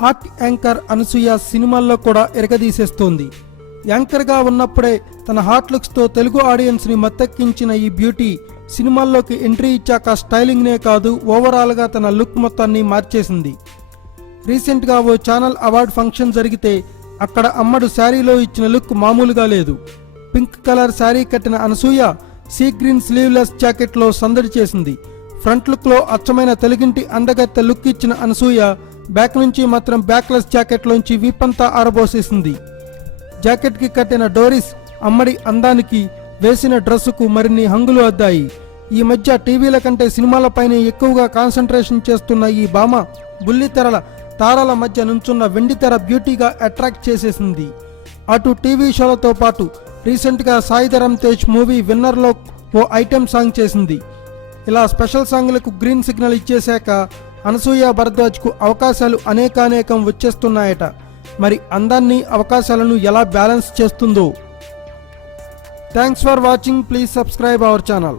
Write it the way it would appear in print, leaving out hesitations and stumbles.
Hot anchor Anasuya సినిమాల్లో కూడా ఎరగదీసేస్తోంది. యాంకర్గా ఉన్నప్పుడే తన హాట్ లుక్స్తో తెలుగు ఆడియన్స్ని మత్తెక్కించిన ఈ బ్యూటీ సినిమాల్లోకి ఎంట్రీ ఇచ్చాక స్టైలింగ్నే కాదు ఓవరాల్గా తన లుక్ మొత్తాన్ని మార్చేసింది. రీసెంట్గా ఓ ఛానల్ అవార్డ్ ఫంక్షన్ జరిగితే అక్కడ అమ్మడు శారీలో ఇచ్చిన లుక్ మామూలుగా లేదు. పింక్ కలర్ శారీ కట్టిన అనసూయ సీ గ్రీన్ స్లీవ్లెస్ జాకెట్లో సందడి చేసింది. ఫ్రంట్ లుక్లో అచ్చమైన తెలుగింటి అందగత్తె లుక్ ఇచ్చిన అనసూయ బ్యాక్ నుంచి మాత్రం బ్యాక్లెస్ జాకెట్లోంచి వీపంతా ఆరబోసేసింది. జాకెట్కి కట్టిన డోరీస్ అమ్మడి అందానికి, వేసిన డ్రెస్సుకు మరిన్ని హంగులు అద్దాయి. ఈ మధ్య టీవీల కంటే సినిమాలపైనే ఎక్కువగా కాన్సన్ట్రేషన్ చేస్తున్న ఈ భామ బుల్లితెరల తారల మధ్య నుంచున్న వెండితెర బ్యూటీగా అట్రాక్ట్ చేసేసింది. అటు టీవీ షోలతో పాటు రీసెంట్గా సాయి ధరమ్ తేజ్ మూవీ విన్నర్లో ఓ ఐటెం సాంగ్ చేసింది. ఇలా స్పెషల్ సాంగ్లకు గ్రీన్ సిగ్నల్ ఇచ్చేశాక అనసూయ భరద్వాజ్కు అవకాశాలు అనేకానేకం వచ్చేస్తున్నాయట. మరి అందాన్ని అవకాశాలను ఎలా బ్యాలెన్స్ చేస్తుందో. Thanks for watching. Please subscribe our channel.